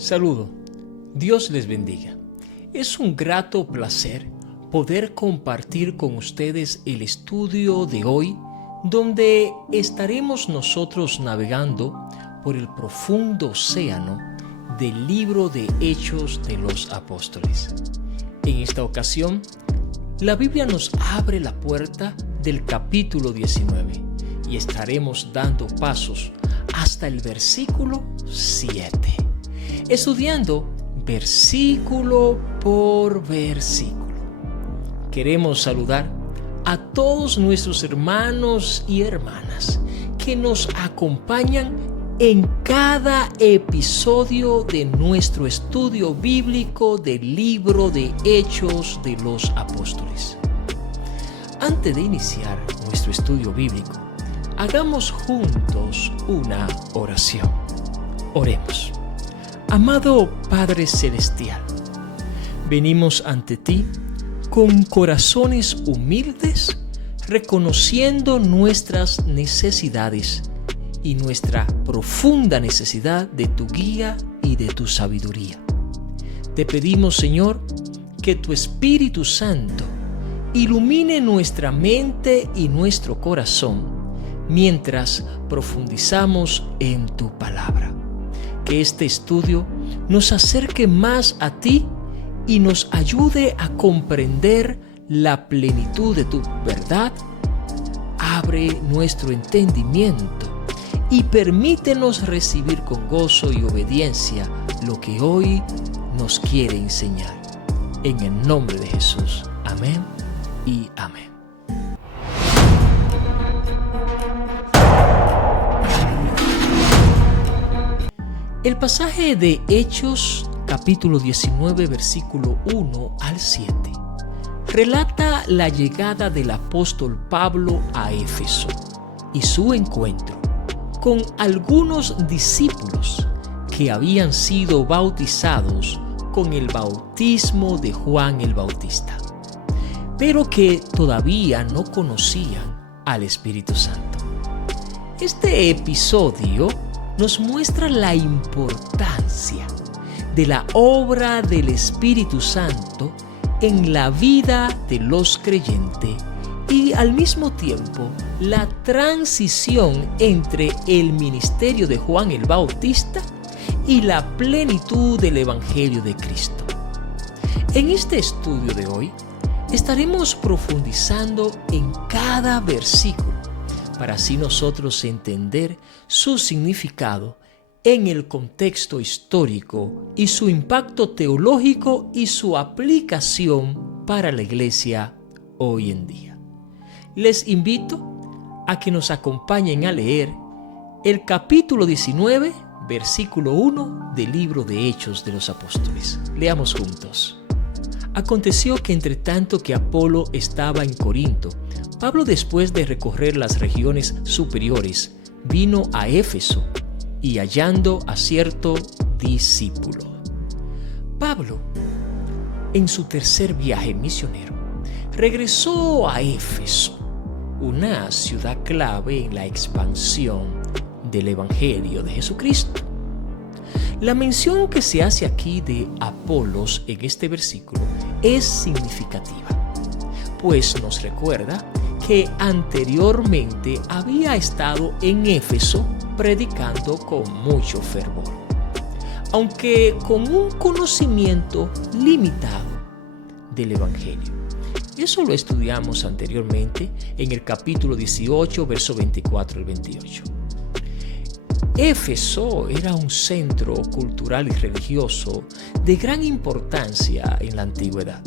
Saludo, Dios les bendiga. Es un grato placer poder compartir con ustedes el estudio de hoy, donde estaremos nosotros navegando por el profundo océano del libro de Hechos de los Apóstoles. En esta ocasión, la Biblia nos abre la puerta del capítulo 19 y estaremos dando pasos hasta el versículo 7, estudiando versículo por versículo. Queremos saludar a todos nuestros hermanos y hermanas que nos acompañan en cada episodio de nuestro estudio bíblico del libro de Hechos de los Apóstoles. Antes de iniciar nuestro estudio bíblico, hagamos juntos una oración. Oremos. Amado Padre Celestial, venimos ante ti con corazones humildes, reconociendo nuestras necesidades y nuestra profunda necesidad de tu guía y de tu sabiduría. Te pedimos, Señor, que tu Espíritu Santo ilumine nuestra mente y nuestro corazón mientras profundizamos en tu palabra. Que este estudio nos acerque más a ti y nos ayude a comprender la plenitud de tu verdad. Abre nuestro entendimiento y permítenos recibir con gozo y obediencia lo que hoy nos quiere enseñar. En el nombre de Jesús. Amén y amén. El pasaje de Hechos, capítulo 19, versículo 1 al 7, relata la llegada del apóstol Pablo a Éfeso y su encuentro con algunos discípulos que habían sido bautizados con el bautismo de Juan el Bautista, pero que todavía no conocían al Espíritu Santo. Este episodio nos muestra la importancia de la obra del Espíritu Santo en la vida de los creyentes y al mismo tiempo la transición entre el ministerio de Juan el Bautista y la plenitud del Evangelio de Cristo. En este estudio de hoy estaremos profundizando en cada versículo para así nosotros entender su significado en el contexto histórico y su impacto teológico y su aplicación para la iglesia hoy en día. Les invito a que nos acompañen a leer el capítulo 19, versículo 1 del libro de Hechos de los Apóstoles. Leamos juntos. Aconteció que entre tanto que Apolo estaba en Corinto, Pablo, después de recorrer las regiones superiores, vino a Éfeso y hallando a cierto discípulo. Pablo, en su tercer viaje misionero, regresó a Éfeso, una ciudad clave en la expansión del Evangelio de Jesucristo. La mención que se hace aquí de Apolos en este versículo es significativa, pues nos recuerda que anteriormente había estado en Éfeso predicando con mucho fervor, aunque con un conocimiento limitado del Evangelio. Eso lo estudiamos anteriormente en el capítulo 18, verso 24 al 28. Éfeso era un centro cultural y religioso de gran importancia en la antigüedad,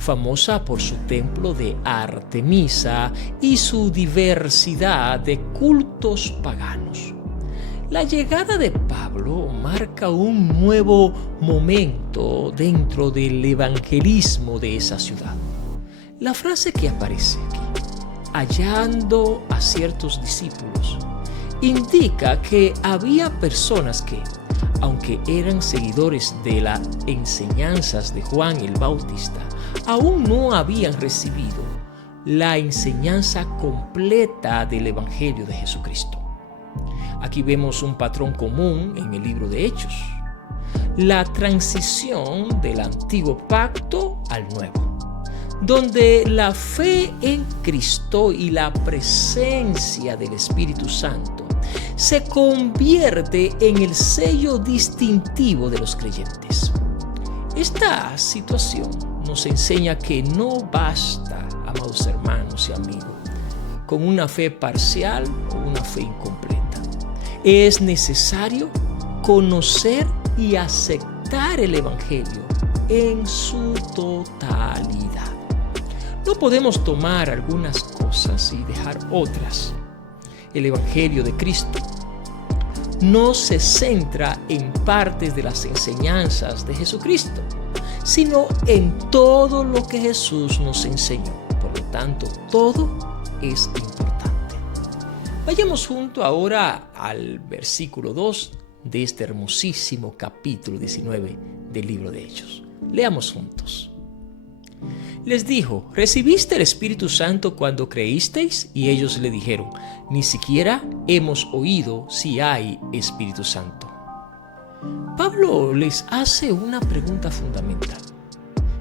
famosa por su templo de Artemisa y su diversidad de cultos paganos. La llegada de Pablo marca un nuevo momento dentro del evangelismo de esa ciudad. La frase que aparece aquí, hallando a ciertos discípulos, indica que había personas que, aunque eran seguidores de las enseñanzas de Juan el Bautista, aún no habían recibido la enseñanza completa del Evangelio de Jesucristo. Aquí vemos un patrón común en el libro de Hechos. la transición del antiguo pacto al nuevo, donde la fe en Cristo y la presencia del Espíritu Santo se convierte en el sello distintivo de los creyentes. Esta situación nos enseña que no basta, amados hermanos y amigos, con una fe parcial o una fe incompleta. Es necesario conocer y aceptar el Evangelio en su totalidad. No podemos tomar algunas cosas y dejar otras. El Evangelio de Cristo no se centra en partes de las enseñanzas de Jesucristo, sino en todo lo que Jesús nos enseñó. Por lo tanto, todo es importante. Vayamos junto ahora al versículo 2 de este hermosísimo capítulo 19 del libro de Hechos. Leamos juntos. Les dijo: ¿recibiste el Espíritu Santo cuando creísteis? Y ellos le dijeron: ni siquiera hemos oído si hay Espíritu Santo. Pablo les hace una pregunta fundamental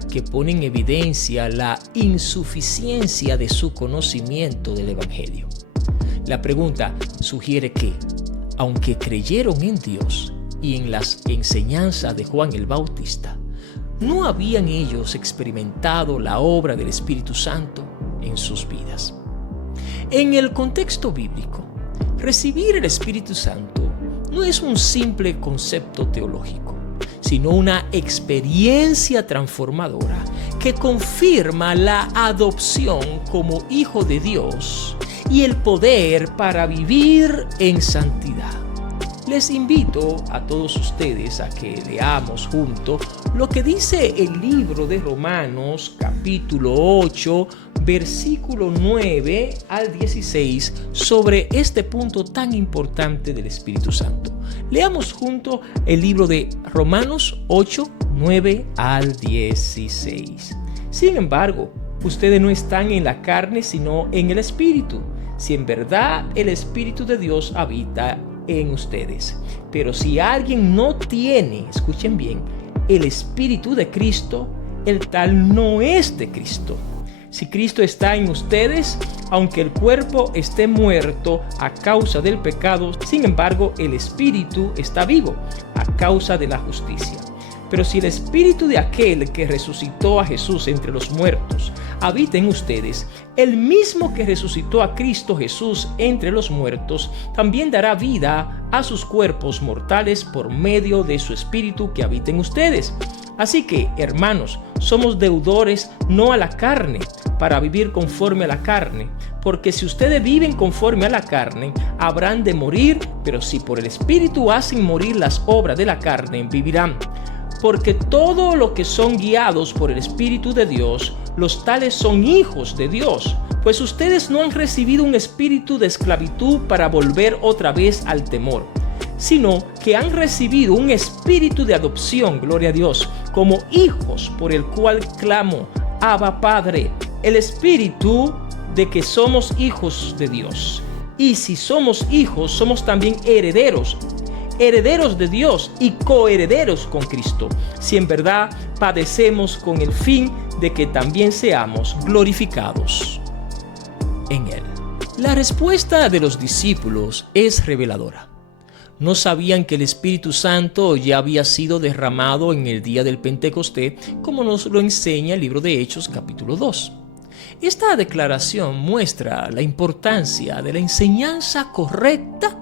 que pone en evidencia la insuficiencia de su conocimiento del Evangelio. La pregunta sugiere que, aunque creyeron en Dios y en las enseñanzas de Juan el Bautista, no habían ellos experimentado la obra del Espíritu Santo en sus vidas. En el contexto bíblico, recibir el Espíritu Santo no es un simple concepto teológico, sino una experiencia transformadora que confirma la adopción como hijo de Dios y el poder para vivir en santidad. Les invito a todos ustedes a que leamos juntos lo que dice el libro de Romanos, capítulo 8, versículo 9 al 16, sobre este punto tan importante del Espíritu Santo. Leamos juntos el libro de Romanos 8, 9 al 16. Sin embargo, ustedes no están en la carne, sino en el Espíritu, si en verdad el Espíritu de Dios habita en ustedes. Pero si alguien no tiene, escuchen bien, el Espíritu de Cristo, el tal no es de Cristo. Si Cristo está en ustedes, aunque el cuerpo esté muerto a causa del pecado, sin embargo el Espíritu está vivo a causa de la justicia. Pero si el Espíritu de aquel que resucitó a Jesús entre los muertos habita en ustedes, el mismo que resucitó a Cristo Jesús entre los muertos, también dará vida a sus cuerpos mortales por medio de su Espíritu que habita en ustedes. Así que, hermanos, somos deudores no a la carne, para vivir conforme a la carne, porque si ustedes viven conforme a la carne, habrán de morir, pero si por el Espíritu hacen morir las obras de la carne, vivirán. Porque todo lo que son guiados por el Espíritu de Dios, los tales son hijos de Dios. Pues ustedes no han recibido un espíritu de esclavitud para volver otra vez al temor, sino que han recibido un espíritu de adopción, gloria a Dios, como hijos, por el cual clamo: Abba, Padre. El espíritu de que somos hijos de Dios. Y si somos hijos, somos también herederos de Dios y coherederos con Cristo, si en verdad padecemos con el fin de que también seamos glorificados en Él. La respuesta de los discípulos es reveladora. No sabían que el Espíritu Santo ya había sido derramado en el día del Pentecostés, como nos lo enseña el libro de Hechos capítulo 2. Esta declaración muestra la importancia de la enseñanza correcta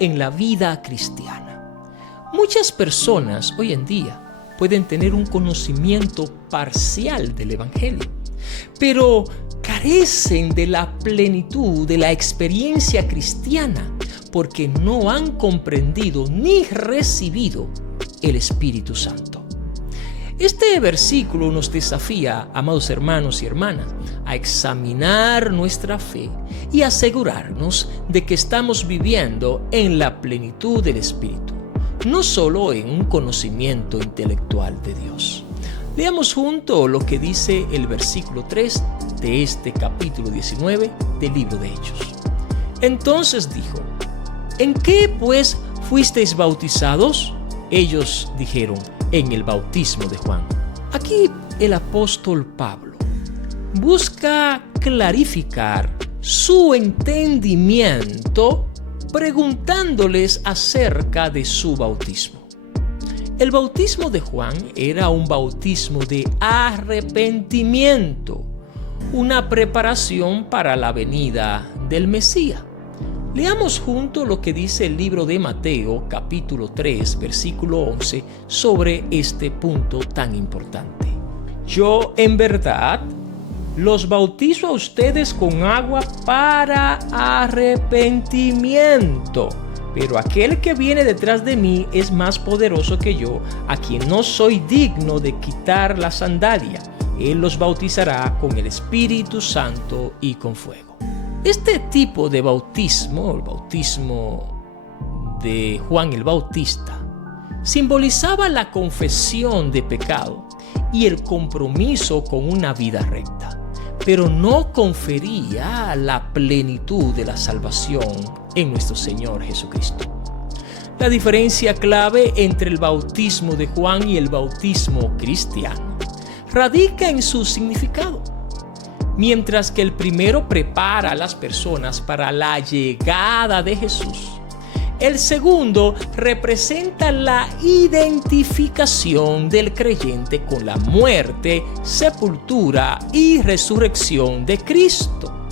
en la vida cristiana. Muchas personas hoy en día pueden tener un conocimiento parcial del Evangelio, pero carecen de la plenitud de la experiencia cristiana porque no han comprendido ni recibido el Espíritu Santo. Este versículo nos desafía, amados hermanos y hermanas, a examinar nuestra fe y asegurarnos de que estamos viviendo en la plenitud del Espíritu, no solo en un conocimiento intelectual de Dios. Leamos juntos lo que dice el versículo 3 de este capítulo 19 del libro de Hechos. Entonces dijo: ¿en qué pues fuisteis bautizados? Ellos dijeron: en el bautismo de Juan. Aquí el apóstol Pablo busca clarificar su entendimiento preguntándoles acerca de su bautismo. El bautismo de Juan era un bautismo de arrepentimiento, una preparación para la venida del Mesías. Leamos juntos lo que dice el libro de Mateo, capítulo 3, versículo 11, sobre este punto tan importante. Yo, en verdad, los bautizo a ustedes con agua para arrepentimiento. Pero aquel que viene detrás de mí es más poderoso que yo, a quien no soy digno de quitar la sandalia. Él los bautizará con el Espíritu Santo y con fuego. Este tipo de bautismo, el bautismo de Juan el Bautista, simbolizaba la confesión de pecado y el compromiso con una vida recta, pero no confería la plenitud de la salvación en nuestro Señor Jesucristo. La diferencia clave entre el bautismo de Juan y el bautismo cristiano radica en su significado. Mientras que el primero prepara a las personas para la llegada de Jesús, el segundo representa la identificación del creyente con la muerte, sepultura y resurrección de Cristo.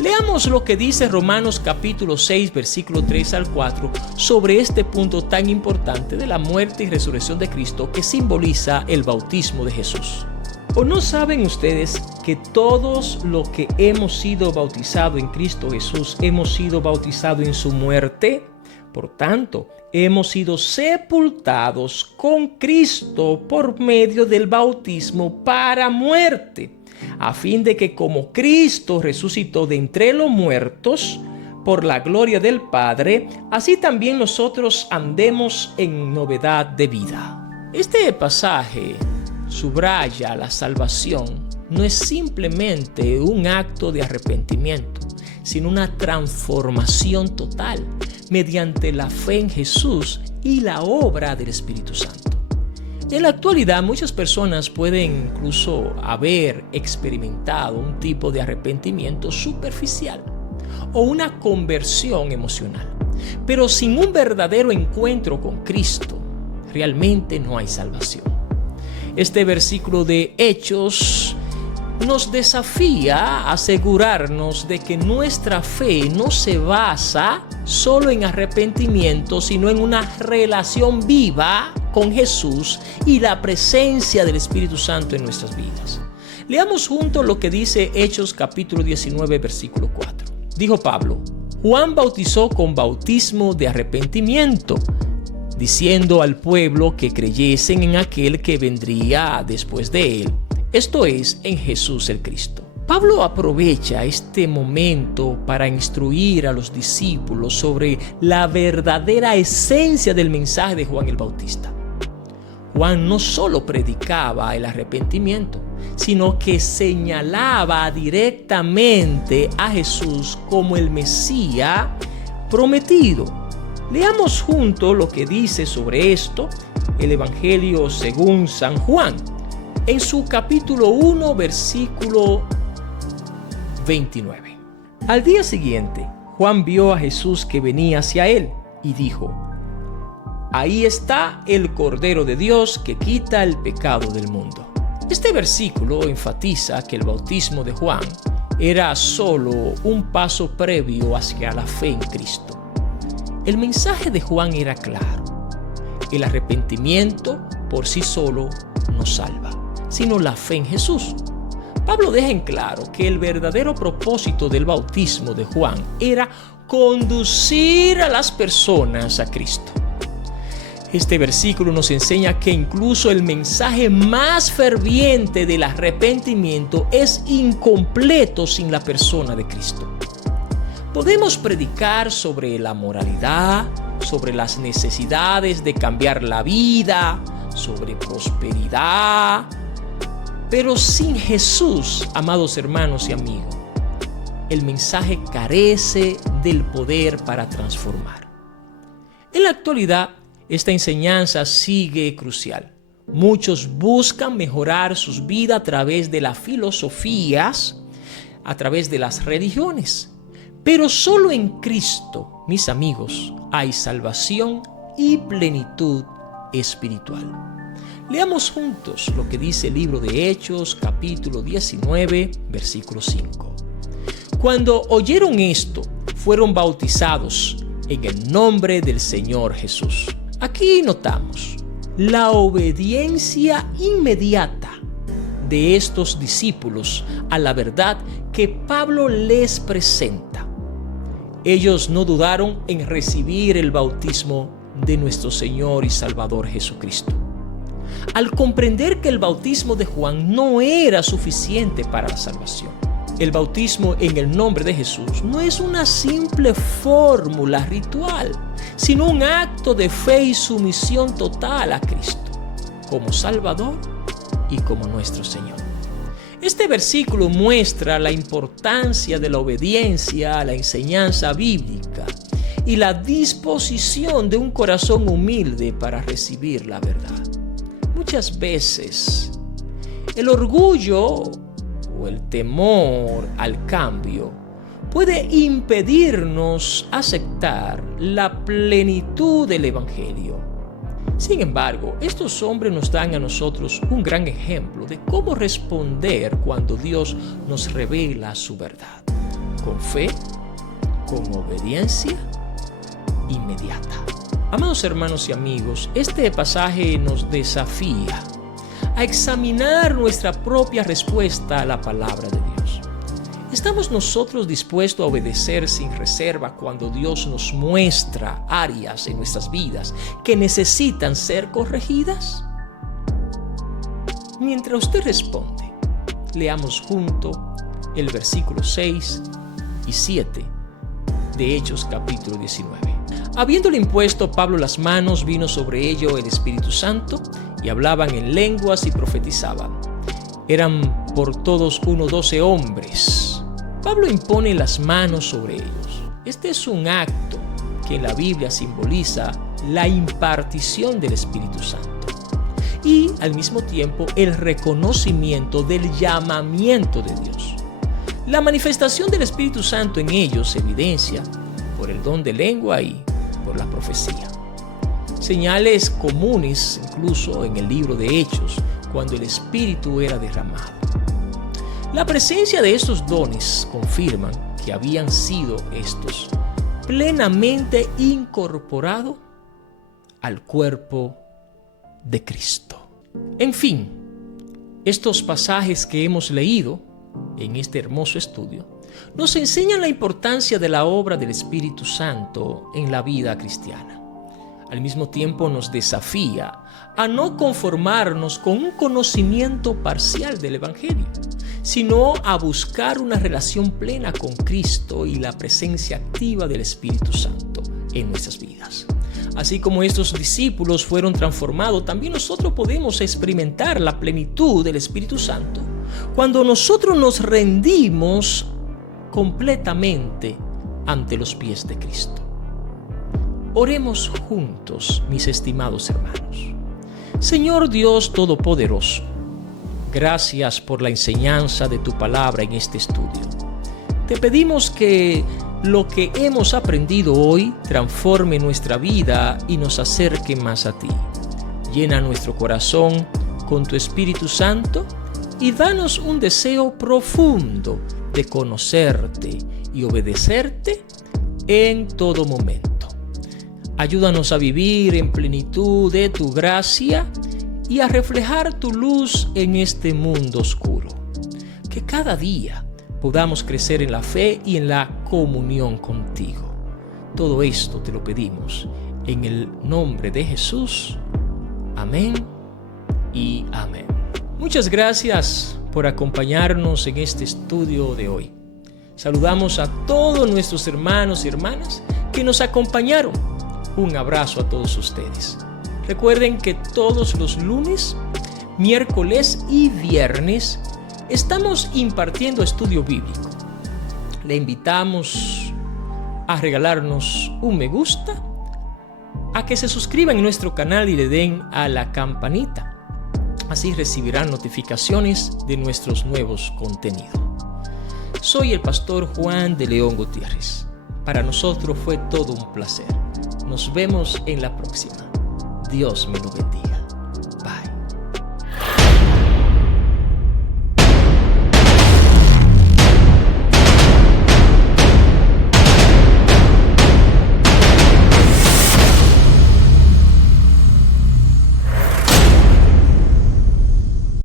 Leamos lo que dice Romanos capítulo 6, versículo 3 al 4 sobre este punto tan importante de la muerte y resurrección de Cristo que simboliza el bautismo de Jesús. ¿O no saben ustedes que todos los que hemos sido bautizados en Cristo Jesús hemos sido bautizados en su muerte? Por tanto, hemos sido sepultados con Cristo por medio del bautismo para muerte, a fin de que como Cristo resucitó de entre los muertos por la gloria del Padre, así también nosotros andemos en novedad de vida. Este pasaje subraya la salvación no es simplemente un acto de arrepentimiento, sino una transformación total mediante la fe en Jesús y la obra del Espíritu Santo. En la actualidad, muchas personas pueden incluso haber experimentado un tipo de arrepentimiento superficial o una conversión emocional, pero sin un verdadero encuentro con Cristo, realmente no hay salvación. Este versículo de Hechos nos desafía a asegurarnos de que nuestra fe no se basa solo en arrepentimiento, sino en una relación viva con Jesús y la presencia del Espíritu Santo en nuestras vidas. Leamos juntos lo que dice Hechos capítulo 19, versículo 4. Dijo Pablo: Juan bautizó con bautismo de arrepentimiento, diciendo al pueblo que creyesen en aquel que vendría después de él, esto es, en Jesús el Cristo. Pablo aprovecha este momento para instruir a los discípulos sobre la verdadera esencia del mensaje de Juan el Bautista. Juan no solo predicaba el arrepentimiento, sino que señalaba directamente a Jesús como el Mesías prometido. Leamos juntos lo que dice sobre esto el Evangelio según San Juan, en su capítulo 1, versículo 29. Al día siguiente, Juan vio a Jesús que venía hacia él y dijo: Ahí está el Cordero de Dios que quita el pecado del mundo. Este versículo enfatiza que el bautismo de Juan era solo un paso previo hacia la fe en Cristo. El mensaje de Juan era claro: el arrepentimiento por sí solo no salva, sino la fe en Jesús. Pablo deja en claro que el verdadero propósito del bautismo de Juan era conducir a las personas a Cristo. Este versículo nos enseña que incluso el mensaje más ferviente del arrepentimiento es incompleto sin la persona de Cristo. Podemos predicar sobre la moralidad, sobre las necesidades de cambiar la vida, sobre prosperidad, pero sin Jesús, amados hermanos y amigos, el mensaje carece del poder para transformar. En la actualidad, esta enseñanza sigue crucial. Muchos buscan mejorar sus vidas a través de las filosofías, a través de las religiones. Pero solo en Cristo, mis amigos, hay salvación y plenitud espiritual. Leamos juntos lo que dice el libro de Hechos, capítulo 19, versículo 5. Cuando oyeron esto, fueron bautizados en el nombre del Señor Jesús. Aquí notamos la obediencia inmediata de estos discípulos a la verdad que Pablo les presenta. Ellos no dudaron en recibir el bautismo de nuestro Señor y Salvador Jesucristo. Al comprender que el bautismo de Juan no era suficiente para la salvación. El bautismo en el nombre de Jesús no es una simple fórmula ritual, sino un acto de fe y sumisión total a Cristo, como Salvador y como nuestro Señor. Este versículo muestra la importancia de la obediencia a la enseñanza bíblica y la disposición de un corazón humilde para recibir la verdad. Muchas veces, el orgullo o el temor al cambio puede impedirnos aceptar la plenitud del Evangelio. Sin embargo, estos hombres nos dan a nosotros un gran ejemplo de cómo responder cuando Dios nos revela su verdad. Con fe, con obediencia inmediata. Amados hermanos y amigos, este pasaje nos desafía a examinar nuestra propia respuesta a la palabra de Dios. ¿Estamos nosotros dispuestos a obedecer sin reserva cuando Dios nos muestra áreas en nuestras vidas que necesitan ser corregidas? Mientras usted responde, leamos juntos el versículo 6 y 7 de Hechos capítulo 19. Habiéndole impuesto Pablo las manos, vino sobre ello el Espíritu Santo, y hablaban en lenguas y profetizaban. Eran por todos 12 hombres. Pablo impone las manos sobre ellos. Este es un acto que en la Biblia simboliza la impartición del Espíritu Santo y al mismo tiempo el reconocimiento del llamamiento de Dios. La manifestación del Espíritu Santo en ellos se evidencia por el don de lengua y por la profecía. Señales comunes incluso en el libro de Hechos, cuando el Espíritu era derramado. La presencia de estos dones confirman que habían sido estos plenamente incorporados al cuerpo de Cristo. En fin, estos pasajes que hemos leído en este hermoso estudio nos enseñan la importancia de la obra del Espíritu Santo en la vida cristiana. Al mismo tiempo nos desafía a no conformarnos con un conocimiento parcial del Evangelio, sino a buscar una relación plena con Cristo y la presencia activa del Espíritu Santo en nuestras vidas. Así como estos discípulos fueron transformados, también nosotros podemos experimentar la plenitud del Espíritu Santo cuando nosotros nos rendimos completamente ante los pies de Cristo. Oremos juntos, mis estimados hermanos. Señor Dios Todopoderoso, gracias por la enseñanza de tu palabra en este estudio. Te pedimos que lo que hemos aprendido hoy transforme nuestra vida y nos acerque más a ti. Llena nuestro corazón con tu Espíritu Santo y danos un deseo profundo de conocerte y obedecerte en todo momento. Ayúdanos a vivir en plenitud de tu gracia y a reflejar tu luz en este mundo oscuro. Que cada día podamos crecer en la fe y en la comunión contigo. Todo esto te lo pedimos en el nombre de Jesús. Amén y amén. Muchas gracias por acompañarnos en este estudio de hoy. Saludamos a todos nuestros hermanos y hermanas que nos acompañaron. Un abrazo a todos ustedes. Recuerden que todos los lunes, miércoles y viernes estamos impartiendo estudio bíblico. Le invitamos a regalarnos un me gusta, a que se suscriban en nuestro canal y le den a la campanita. Así recibirán notificaciones de nuestros nuevos contenidos. Soy el pastor Juan de León Gutiérrez. Para nosotros fue todo un placer. Nos vemos en la próxima. Dios me lo bendiga.